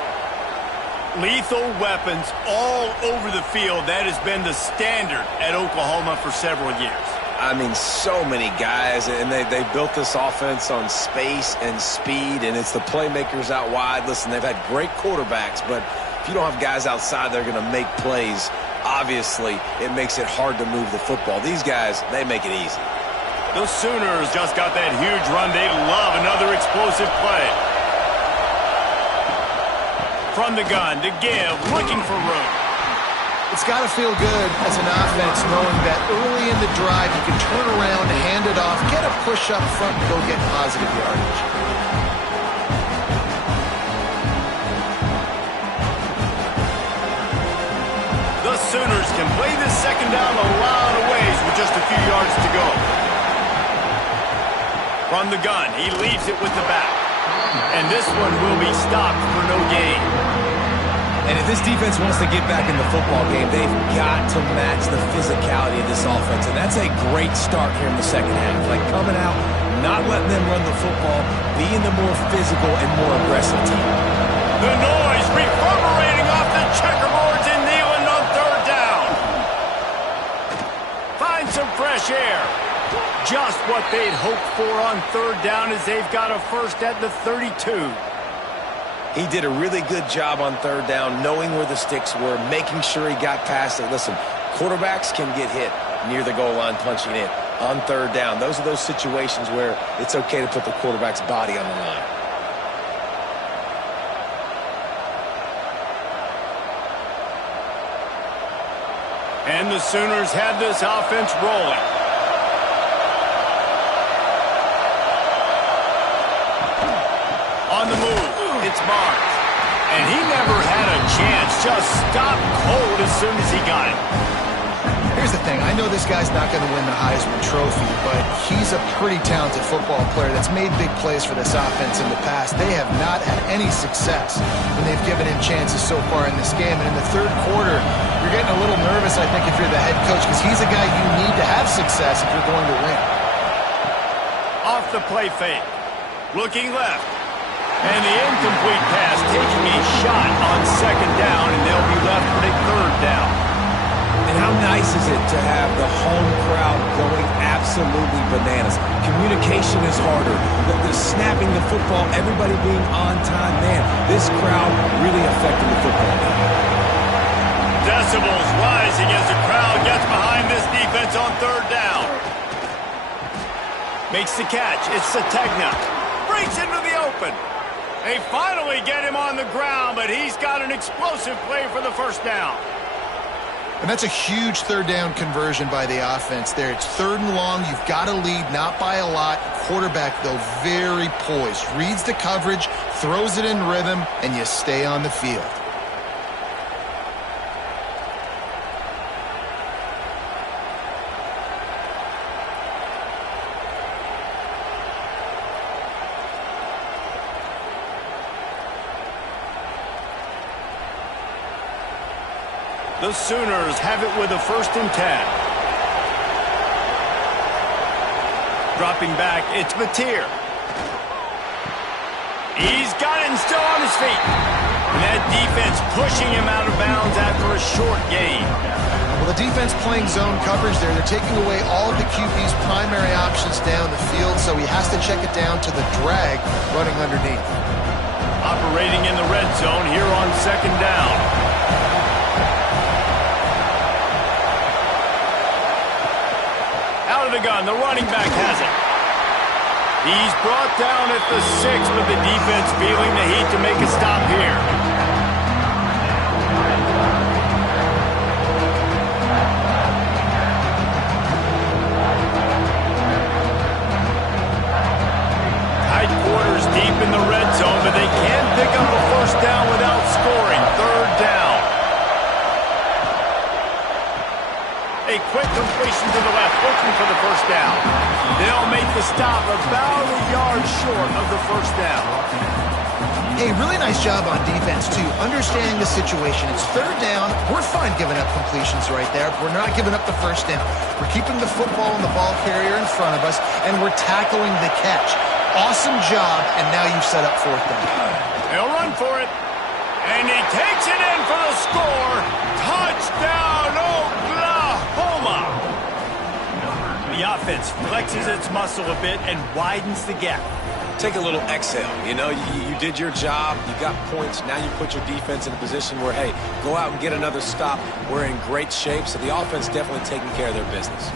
Lethal weapons all over the field. That has been the standard at Oklahoma for several years. I mean, so many guys, and they built this offense on space and speed, and it's the playmakers out wide. Listen, they've had great quarterbacks, but If you don't have guys outside that are going to make plays, obviously it makes it hard to move the football. These guys, they make it easy. The Sooners just got that huge run. They love another explosive play. From the gun to give, looking for room. It's got to feel good as an offense knowing that early in the drive you can turn around, hand it off, get a push up front, and go get positive yardage. The Sooners can play this second down a lot of ways with just a few yards to go. From the gun, he leaves it with the back. And this one will be stopped for no gain. And if this defense wants to get back in the football game, they've got to match the physicality of this offense. And that's a great start here in the second half. Like coming out, not letting them run the football, being the more physical and more aggressive team. The noise reverberating off the checkerboards in Neyland on third down. Find some fresh air. Just what they'd hoped for on third down as they've got a first at the 32. He did a really good job on third down, knowing where the sticks were, making sure he got past it. Listen, quarterbacks can get hit near the goal line punching in on third down. Those are those situations where it's okay to put the quarterback's body on the line. And the Sooners have this offense rolling. On the move, it's Barnes. And he never had a chance, just stopped cold as soon as he got it. Here's the thing. I know this guy's not going to win the Heisman Trophy, but he's a pretty talented football player that's made big plays for this offense in the past. They have not had any success when they've given him chances so far in this game. And in the third quarter, you're getting a little nervous, I think, if you're the head coach, because he's a guy you need to have success if you're going to win. Off the play fake. Looking left. And the incomplete pass taking a shot on second down, and they'll be left with a third down. And how nice is it to have the home crowd going absolutely bananas? Communication is harder. The snapping the football, everybody being on time. Man, this crowd really affecting the football game. Decibels rising as the crowd gets behind this defense on third down. Makes the catch. It's Sategna. Breaks into the open. They finally get him on the ground, but he's got an explosive play for the first down. And that's a huge third down conversion by the offense there. It's third and long. You've got to lead, not by a lot. Quarterback, though, very poised. Reads the coverage, throws it in rhythm, and you stay on the field. The Sooners have it with a 1st and 10. Dropping back, it's Mateer. He's got it and still on his feet. And that defense pushing him out of bounds after a short gain. Well, the defense playing zone coverage there. They're taking away all of the QB's primary options down the field, so he has to check it down to the drag running underneath. Operating in the red zone here on second down. Out of the gun, the running back has it. He's brought down at the 6, but the defense feeling the heat to make a stop here. Tight quarters deep in the red zone, but they can pick up a first down without scoring. Third down. A quick completion to the left, looking for the first down. They'll make the stop about a yard short of the first down. Hey, really nice job on defense, too. Understanding the situation. It's third down. We're fine giving up completions right there. We're not giving up the first down. We're keeping the football and the ball carrier in front of us, and we're tackling the catch. Awesome job, and now you've set up fourth down. They'll run for it. And he takes it in for the score. Touchdown, Oklahoma. The offense flexes its muscle a bit and widens the gap. take a little exhale. You know, you did your job. You got points. Now you put your defense in a position where, hey, go out and get another stop. We're in great shape, so the offense definitely taking care of their business.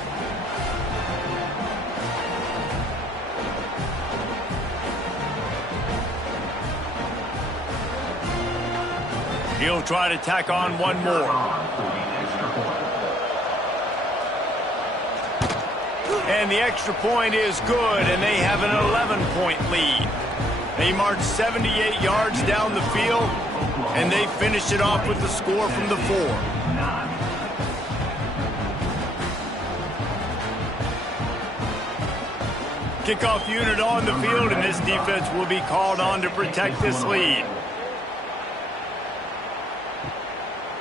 He'll try to tack on one more. And the extra point is good, and they have an 11-point lead. They march 78 yards down the field, and they finish it off with the score from the 4. Kickoff unit on the field, and this defense will be called on to protect this lead.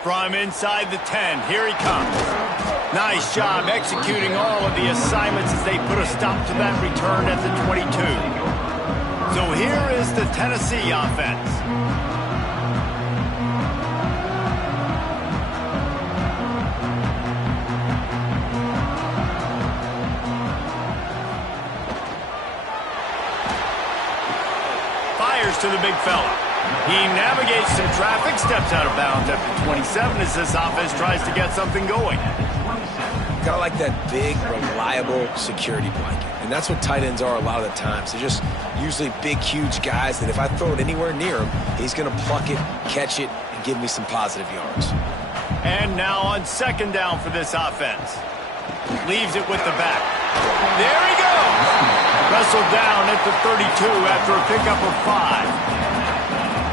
From inside the 10, here he comes. Nice job executing all of the assignments as they put a stop to that return at the 22. So here is the Tennessee offense. Fires to the big fella. He navigates some traffic, steps out of bounds after 27 as this offense tries to get something going. Kind of like that big, reliable security blanket. And that's what tight ends are a lot of the times. They're just usually big, huge guys that if I throw it anywhere near him, he's going to pluck it, catch it, and give me some positive yards. And now on second down for this offense. Leaves it with the back. There he goes! Wrestled down at the 32 after a pickup of 5.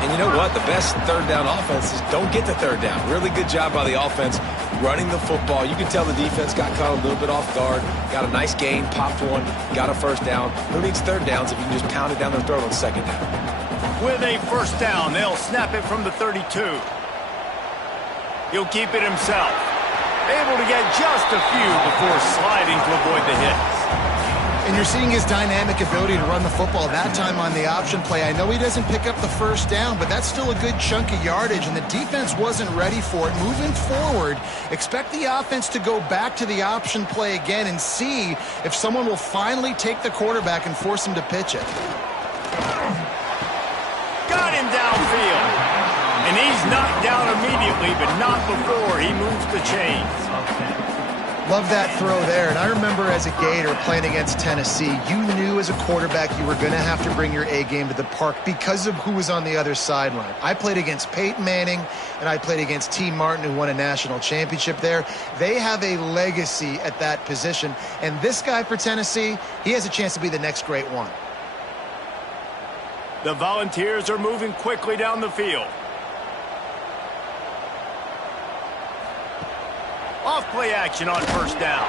And you know what? The best third down offenses don't get the third down. Really good job by the offense running the football. You can tell the defense got caught a little bit off guard. Got a nice gain, popped one, got a first down. Who needs third downs if you can just pound it down their throat on second down? With a first down, they'll snap it from the 32. He'll keep it himself. Able to get just a few before sliding to avoid the hits. And you're seeing his dynamic ability to run the football, that time on the option play. I know he doesn't pick up the first down, but that's still a good chunk of yardage, and the defense wasn't ready for it. Moving forward, expect the offense to go back to the option play again and see if someone will finally take the quarterback and force him to pitch it. Got him downfield. And he's knocked down immediately, but not before he moves the chains. Love that throw there. And I remember as a Gator playing against Tennessee, you knew as a quarterback you were going to have to bring your A game to the park because of who was on the other sideline. I played against Peyton Manning, and I played against T. Martin, who won a national championship there. They have a legacy at that position. And this guy for Tennessee, he has a chance to be the next great one. The Volunteers are moving quickly down the field. Off play action on first down.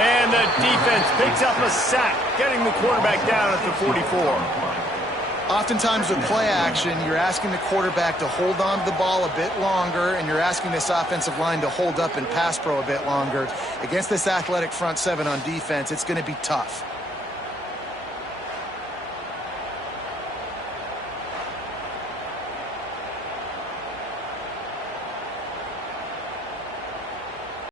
And the defense picks up a sack, getting the quarterback down at the 44. Oftentimes with play action, you're asking the quarterback to hold on to the ball a bit longer, and you're asking this offensive line to hold up and pass pro a bit longer. Against this athletic front seven on defense, it's going to be tough.